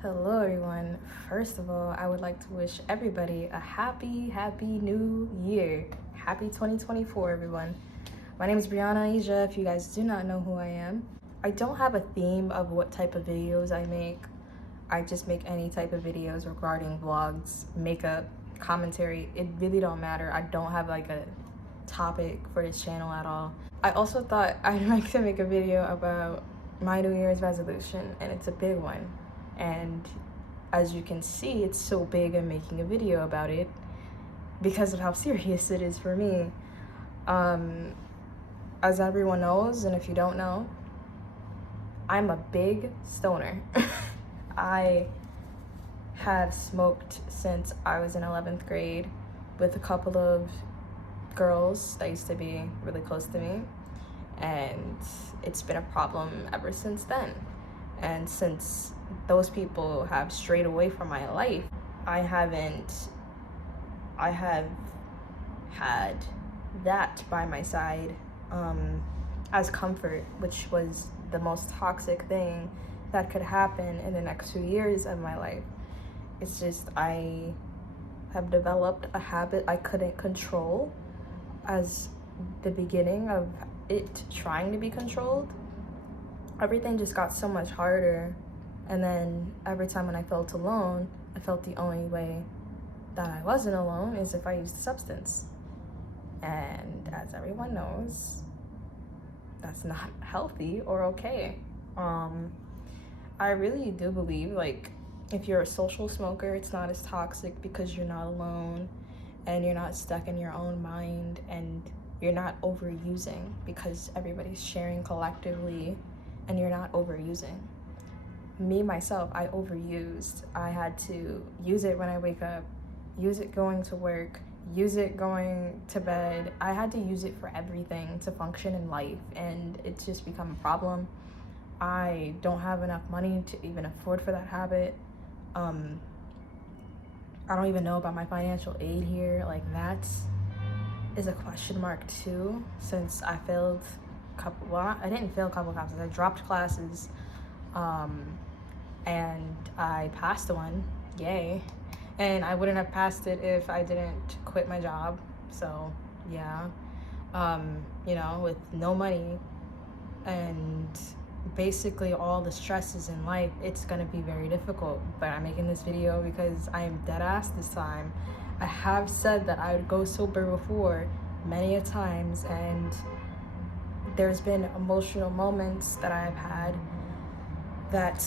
Hello, everyone. First of all, I would like to wish everybody a happy new year. Happy 2024, everyone. My name is Briahna Asia, if you guys do not know who I am. I don't have a theme of what type of videos I make. I just make any type of videos regarding vlogs, makeup, commentary. It really don't matter. I don't have like a topic for this channel at all. I also thought I'd like to make a video about my New Year's resolution, and it's a big one. And as you can see, it's so big I'm making a video about it because of how serious it is for me. As everyone knows, and if you don't know, I'm a big stoner. I have smoked since I was in 11th grade with a couple of girls that used to be really close to me, and it's been a problem ever since then. And since those people have strayed away from my life, I have had that by my side as comfort, which was the most toxic thing that could happen in the next 2 years of my life. It's just I have developed a habit I couldn't control as the beginning of it trying to be controlled. Everything just got so much harder, and then every time when I felt alone, I felt the only way that I wasn't alone is if I used a substance. And as everyone knows, that's not healthy or okay. I really do believe, like, if you're a social smoker, it's not as toxic because you're not alone and you're not stuck in your own mind, and you're not overusing because everybody's sharing collectively, and you're not overusing. Me, myself, I overused. I had to use it when I wake up, use it going to work, use it going to bed. I had to use it for everything to function in life, and it's just become a problem. I don't have enough money to even afford for that habit. I don't even know about my financial aid here. Like, that is a question mark too, since I failed I didn't fail a couple classes. I dropped classes, and I passed one, yay. And I wouldn't have passed it if I didn't quit my job. So yeah, with no money and basically all the stresses in life, it's gonna be very difficult. But I'm making this video because I am dead ass this time. I have said that I would go sober before many a times, and there's been emotional moments that I've had that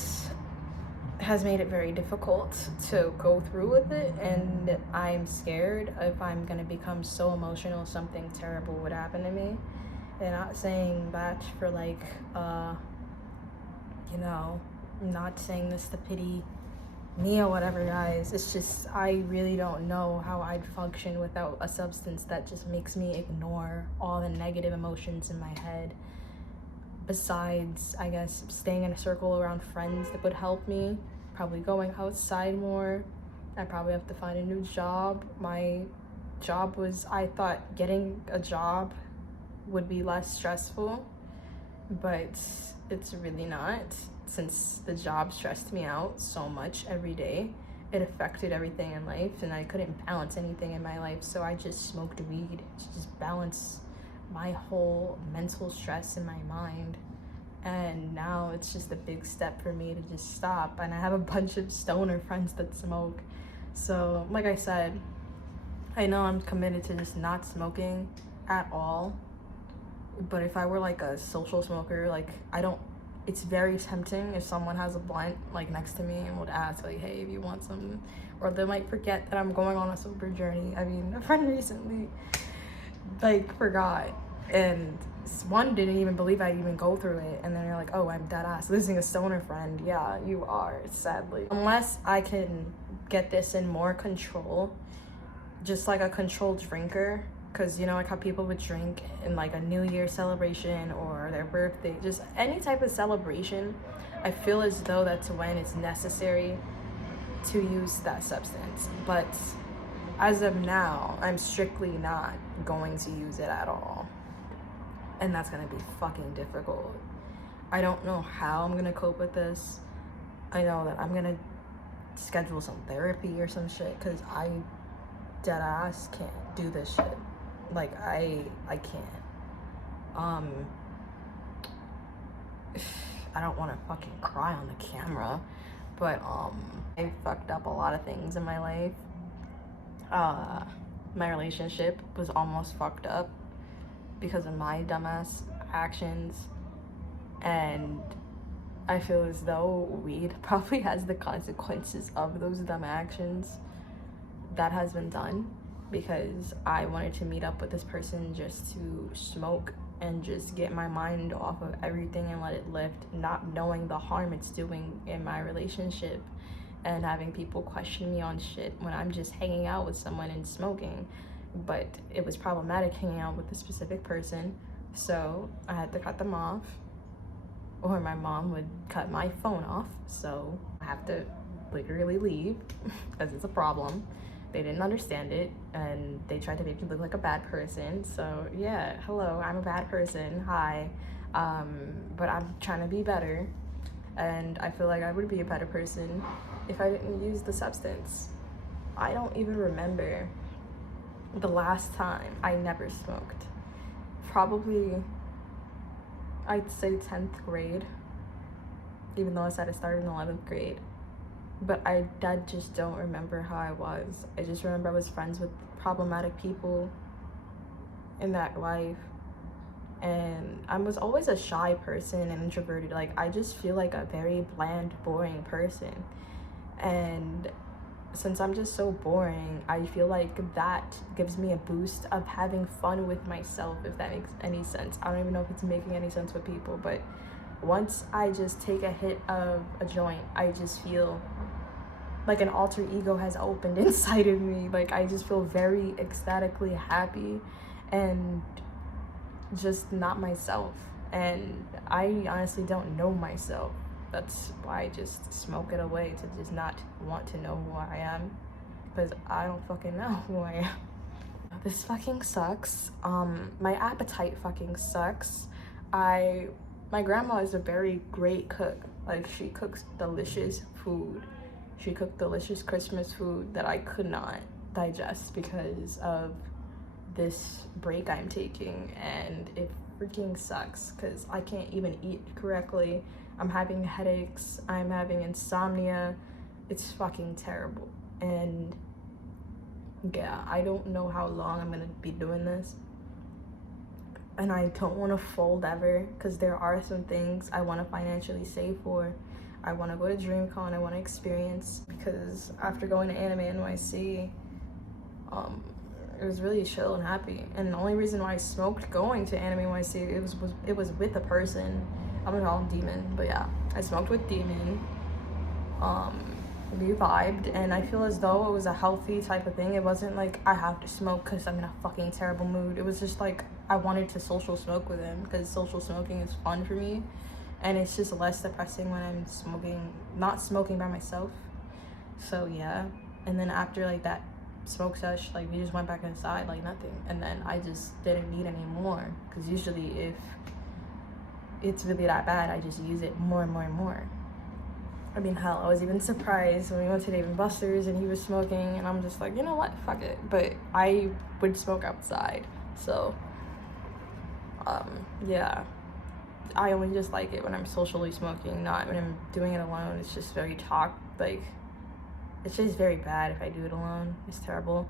has made it very difficult to go through with it, and I'm scared if I'm gonna become so emotional something terrible would happen to me. And not saying that for like not saying this to pity me or whatever, guys. It's just I really don't know how I'd function without a substance that just makes me ignore all the negative emotions in my head. Besides, I guess, staying in a circle around friends that would help me, probably going outside more. I probably have to find a new job. My job I thought getting a job would be less stressful, but it's really not, since the job stressed me out so much every day. It affected everything in life, and I couldn't balance anything in my life, so I just smoked weed to just balance my whole mental stress in my mind. And now it's just a big step for me to just stop, and I have a bunch of stoner friends that smoke. So like I said, I know I'm committed to just not smoking at all, but if I were like a social smoker, like, it's very tempting if someone has a blunt like next to me and would ask like, hey, if you want some, or they might forget that I'm going on a sober journey. I mean, a friend recently like forgot, and one didn't even believe I'd even go through it, and then you're like, oh, I'm dead ass losing a stoner friend. Yeah, you are, sadly. Unless I can get this in more control, just like a controlled drinker, because like how people would drink in like a New Year celebration or their birthday, just any type of celebration. I feel as though that's when it's necessary to use that substance. But as of now, I'm strictly not going to use it at all, and that's gonna be fucking difficult. I don't know how I'm gonna cope with this. I know that I'm gonna schedule some therapy or some shit, because I dead ass can't do this shit. Like, I can't. I don't want to fucking cry on the camera, but I fucked up a lot of things in my life. My relationship was almost fucked up because of my dumbass actions, and I feel as though weed probably has the consequences of those dumb actions that has been done, because I wanted to meet up with this person just to smoke and just get my mind off of everything and let it lift, not knowing the harm it's doing in my relationship, and having people question me on shit when I'm just hanging out with someone and smoking. But it was problematic hanging out with a specific person, so I had to cut them off, or my mom would cut my phone off, so I have to literally leave because it's a problem. They didn't understand it, and they tried to make me look like a bad person. So yeah, hello, I'm a bad person, hi. But I'm trying to be better, and I feel like I would be a better person if I didn't use the substance. I don't even remember the last time I never smoked. Probably, I'd say 10th grade, even though I said I started in 11th grade. But I just don't remember how I was. I just remember I was friends with problematic people in that life. And I was always a shy person and introverted. Like, I just feel like a very bland, boring person. And since I'm just so boring, I feel like that gives me a boost of having fun with myself, if that makes any sense. I don't even know if it's making any sense with people, but once I just take a hit of a joint, I just feel like an alter ego has opened inside of me. Like, I just feel very ecstatically happy and just not myself. And I honestly don't know myself. That's why I just smoke it away, to just not want to know who I am, because I don't fucking know who I am. This fucking sucks. My appetite fucking sucks. My grandma is a very great cook. Like, she cooks delicious food. She cooked delicious Christmas food that I could not digest because of this break I'm taking, and it freaking sucks because I can't even eat correctly. I'm having headaches, I'm having insomnia. It's fucking terrible. And yeah, I don't know how long I'm gonna be doing this, and I don't want to fold ever, because there are some things I want to financially save for. I want to go to DreamCon, I want to experience, because after going to Anime NYC, it was really chill and happy. And the only reason why I smoked going to Anime NYC, it was with a person. I'm gonna call him Demon, but yeah, I smoked with Demon. We vibed, and I feel as though it was a healthy type of thing. It wasn't like I have to smoke because I'm in a fucking terrible mood. It was just like I wanted to social smoke with him, because social smoking is fun for me, and it's just less depressing when I'm not smoking by myself. So yeah, and then after like that smoke sesh, like we just went back inside like nothing, and then I just didn't need any more, because usually if it's really that bad, I just use it more and more and more. I mean, hell, I was even surprised when we went to Dave & Buster's and he was smoking, and I'm just like, you know what, fuck it. But I would smoke outside, so yeah, I only just like it when I'm socially smoking, not when I'm doing it alone. It's just very it's just very bad if I do it alone. It's terrible.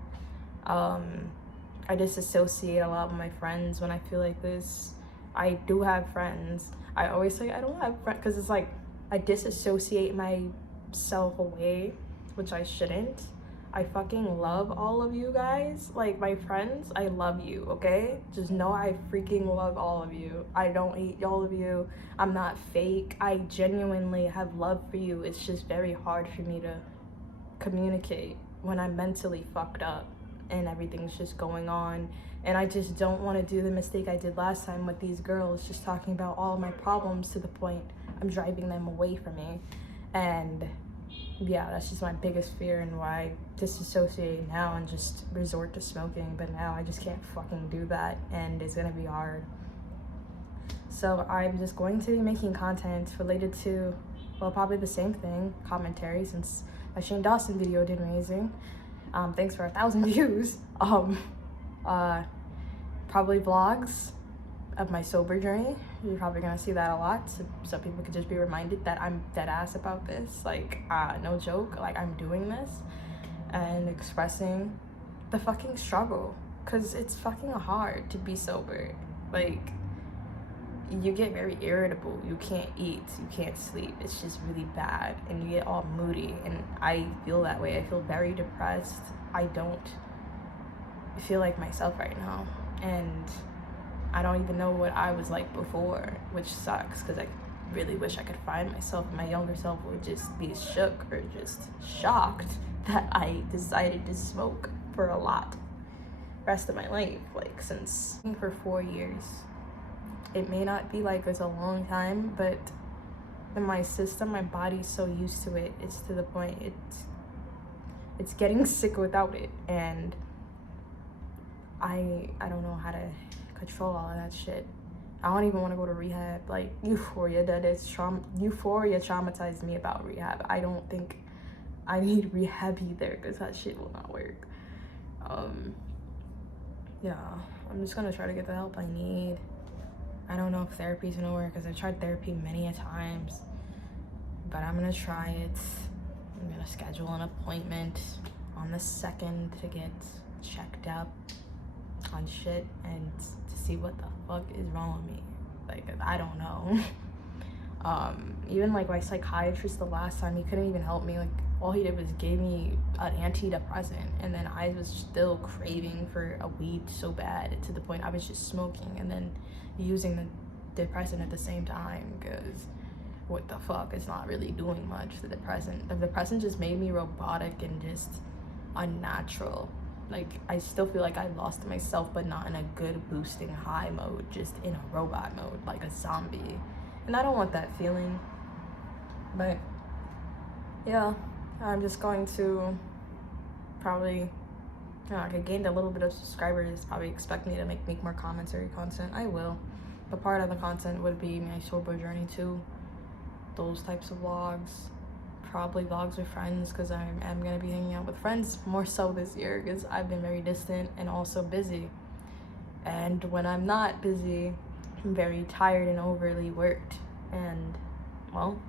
I disassociate a lot with my friends when I feel like this. I do have friends. I always say I don't have friends, because it's like I disassociate myself away, which I shouldn't. I fucking love all of you guys. Like, my friends, I love you, okay? Just know I freaking love all of you. I don't hate all of you. I'm not fake. I genuinely have love for you. It's just very hard for me to communicate when I'm mentally fucked up and everything's just going on. And I just don't want to do the mistake I did last time with these girls, just talking about all my problems to the point I'm driving them away from me. And yeah, that's just my biggest fear, and why I disassociate now and just resort to smoking. But now I just can't fucking do that, and it's gonna be hard. So I'm just going to be making content related to, well, probably the same thing, commentary, since My Shane Dawson video did amazing. Thanks for 1,000 views. Probably vlogs of my sober journey. You're probably gonna see that a lot, so people could just be reminded that I'm dead ass about this. Like, no joke, like I'm doing this and expressing the fucking struggle, because it's fucking hard to be sober. Like, you get very irritable, you can't eat, you can't sleep, it's just really bad, and you get all moody, and I feel that way. I feel very depressed. I don't feel like myself right now, and I don't even know what I was like before, which sucks, because I really wish I could find myself. My younger self would just be shook or just shocked that I decided to smoke for a lot rest of my life, like since for 4 years. It may not be like it's a long time, but in my system, my body's so used to it, it's to the point it's getting sick without it, and I don't know how to control all of that shit. I don't even want to go to rehab. Like, Euphoria traumatized me about rehab. I don't think I need rehab either, because that shit will not work. Yeah, I'm just gonna try to get the help I need. I don't know if therapy's gonna work, because I've tried therapy many a times, but I'm gonna try it. I'm gonna schedule an appointment on the 2nd to get checked up on shit and to see what the fuck is wrong with me. Like, I don't know. Even like my psychiatrist the last time, he couldn't even help me. Like, all he did was gave me an antidepressant, and then I was still craving for a weed so bad, to the point I was just smoking and then using the depressant at the same time, because what the fuck, it's not really doing much. The depressant just made me robotic and just unnatural. Like, I still feel like I lost myself, but not in a good boosting high mode, just in a robot mode, like a zombie. And I don't want that feeling. But yeah, I'm just going to probably, I gained a little bit of subscribers, probably expect me to make more commentary content. I will. But part of the content would be my sober journey too. Those types of vlogs. Probably vlogs with friends, because I am going to be hanging out with friends more so this year, because I've been very distant and also busy. And when I'm not busy, I'm very tired and overly worked. And, well,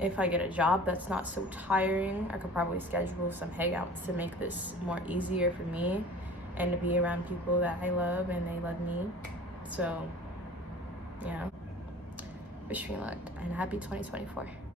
if I get a job that's not so tiring, I could probably schedule some hangouts to make this more easier for me, and to be around people that I love and they love me. So, yeah. Wish me luck, and happy 2024.